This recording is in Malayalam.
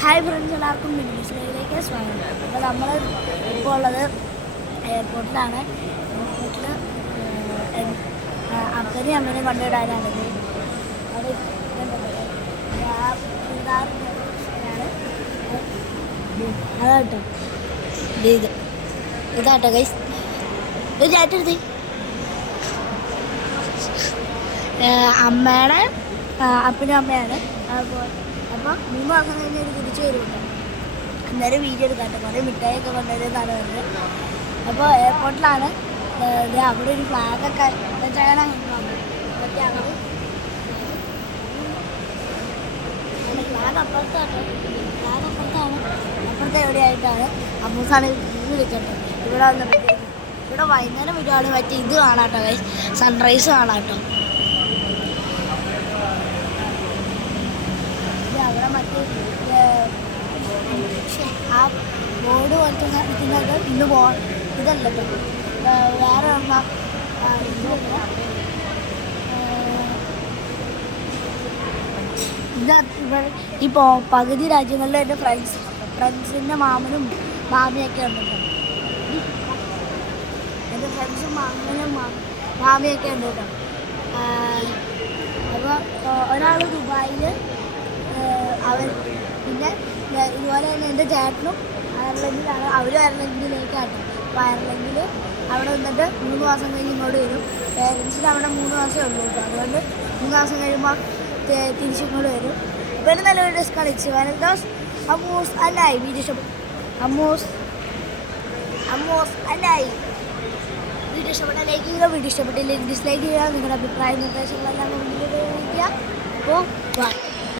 ഹായ് ഫ്രണ്ട്സ്, എല്ലാവർക്കും മിനിമിസിലേക്ക് സ്വാഗതം. അപ്പോൾ നമ്മൾ ഇപ്പോൾ ഉള്ളത് എയർപോർട്ടിലാണ്. എയർപോർട്ടിൽ അപ്പനെയും അമ്മേനെയും കൊണ്ടുവിടാനാണത്. അവിടെ അതാട്ടോ ഇതാട്ടോ ഗൈസ്, ഇത് ചാറ്റെടുത്ത് അമ്മയുടെ അപ്പനും അമ്മയാണ്. അപ്പോൾ 3 മാസം കഴിഞ്ഞ് ഒരു തിരിച്ചു വരുന്നുണ്ട്. അന്നേരം വീഡിയോ എടുക്കാട്ടോ. കുറേ മിഠായിയൊക്കെ കൊണ്ടുവരുന്നതാണ് പറഞ്ഞത്. അപ്പോൾ എയർപോർട്ടിലാണ്. അവിടെ ഒരു ഫ്ലാഗൊക്കെ ചായന മറ്റേ അവിടെ ഫ്ലാഗ് അപ്പുറത്താണ്. അപ്പുറത്തെ എവിടെയായിട്ടാണ് അമ്മൂസാണ് വിളിക്കേണ്ടത്. ഇവിടെ വന്നിട്ട് ഇവിടെ വൈകുന്നേരം വരുവാണെങ്കിൽ മറ്റേ ഇത് കാണാട്ടോ ഗൈസ്, സൺറൈസ് കാണാട്ടോ. അവിടെ മറ്റേ ആ ബോർഡ് പോലത്തെ ഇരിക്കുന്നത് ഇന്ന് ഇതല്ല കേട്ടോ, വേറെ ഒരെണ്ണം. ഇപ്പോൾ പകുതി രാജ്യങ്ങളിലെ എൻ്റെ ഫ്രണ്ട്സിൻ്റെ മാമനും മാമിയൊക്കെ ഉണ്ട്. എൻ്റെ ഫ്രണ്ട്സും മാമനും മാമിയൊക്കെ ഉണ്ട് കേട്ടോ. അപ്പോൾ ഒരാൾ ദുബായിൽ, പിന്നെ ഇതുപോലെ തന്നെ എൻ്റെ ചേട്ടനും അയർലൻഡിലാണ്. അവരും അയർലൻഡിലേക്കാട്ടോ. അപ്പോൾ അയർലൻഡിൽ അവിടെ നിന്നിട്ട് 3 മാസം കഴിഞ്ഞ് ഇങ്ങോട്ട് വരും. പേരൻസിന് അവിടെ 3 മാസമേ ഉള്ളൂ കേട്ടോ. അതുകൊണ്ട് 3 മാസം കഴിയുമ്പോൾ തിരിച്ചിങ്ങോട്ട് വരും. ഇപ്പോൾ ഒരു നല്ല വീഡിയോസ് കളിച്ച് വനദോസ് അമ്മൂസ് അല്ലായി വീഡിയോ ഇഷ്ടപ്പെട്ടു. അമ്മൂസ് അല്ലായി വീഡിയോ ഇഷ്ടപ്പെട്ട ലൈക്ക് ചെയ്യുക, വീഡിയോ ഇഷ്ടപ്പെട്ടില്ലെങ്കിൽ ഡിസ്ലൈക്ക് ചെയ്യുക. നിങ്ങളുടെ അഭിപ്രായം നിർദ്ദേശങ്ങളെല്ലാം കമൻറ്റിൽ അറിയിക്കുക. അപ്പോൾ ബൈ.